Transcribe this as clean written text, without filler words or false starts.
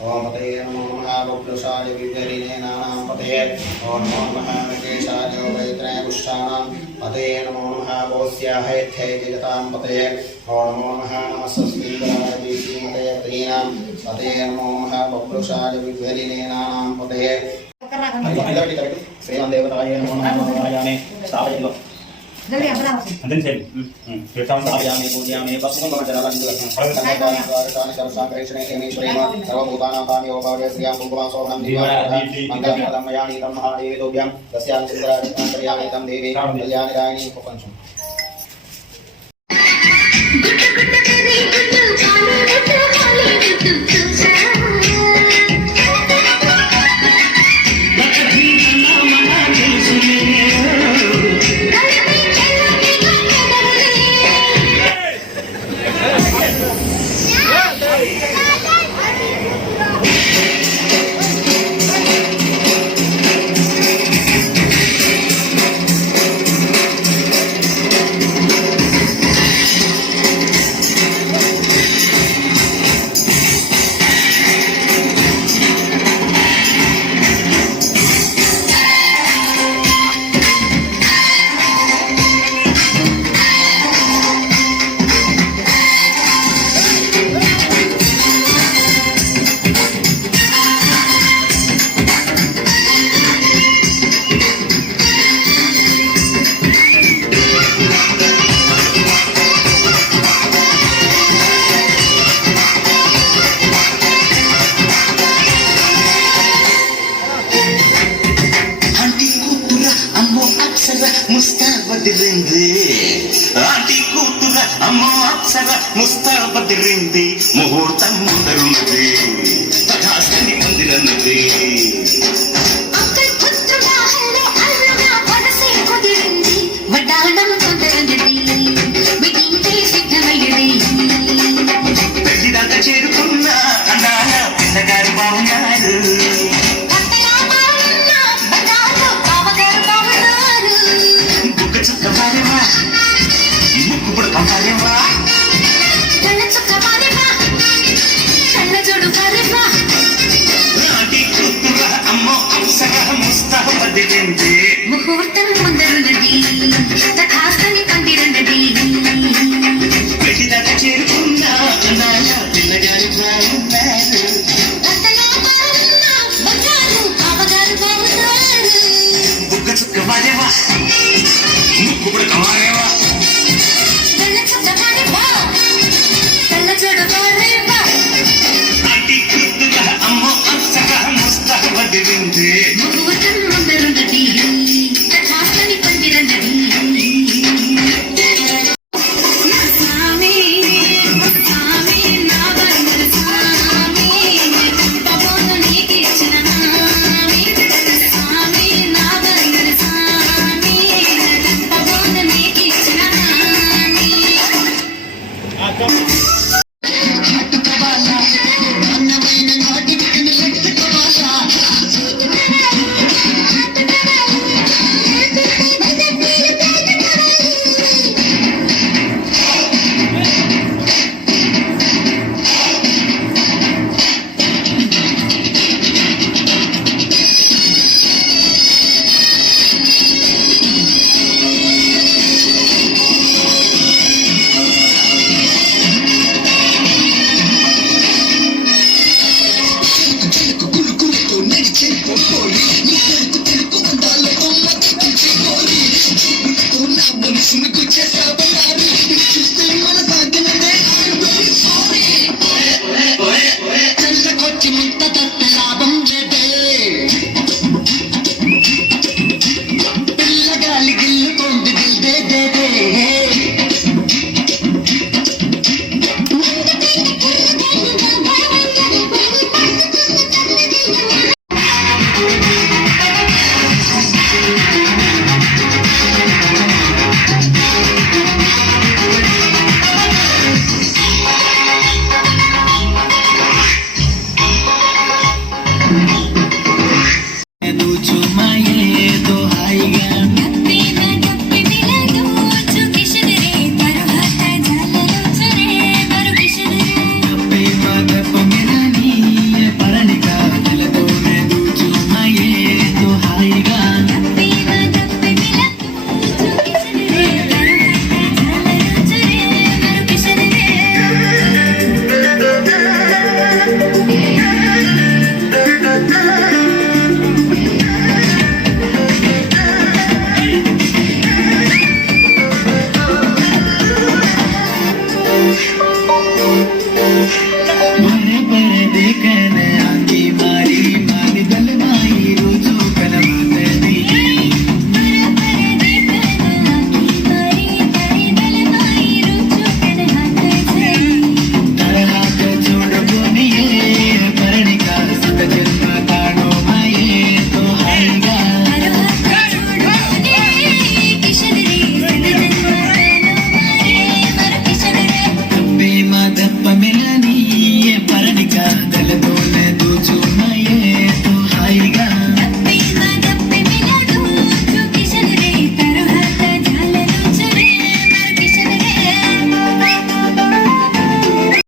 ओम पतये नमो नमः बब्लुषाय विद्यरिणे नानां पतये ओम नमो नमः मृगेशाय वैत्रे पुष्टानां पतये नमो नमः भोस्याहे थे जगतां पतये ओम नमो नमः नमस्स्मीन्द्राय श्रीमते पतीनां पतये नमो नमः बब्लुषाय विद्यरिणे नानां पतये श्रीमान देवताय नमो नमः नारायणे स्थापयन्तु जल्दी अपना अंदर से तीर्थम स्थापयामि पूजयामि पस्मं जलालंदु सर्वकार्याणि सर्वसाकरेषणे हेमेश्वरेण सर्वभूतानां पामि ओभावे श्रियां कुङ्कुमं शोभनं दिव्यानि मङ्गलप्रदं मयानि तं महादेवतोभ्यं तस्यां चिन्तयामि तं देवी कल्याणिदायिनी प्रपञ्चम् ముస్తాబదిరింది ఆంటీ కూతుర అమ్మ అప్సర ముస్తాబదిరింది ముహూర్తం ముందరున్నది తథాస్తని మందిరన్నది పెళ్లిదాకా చేరుకున్న అన్నాన పిల్లగారు బాగున్నా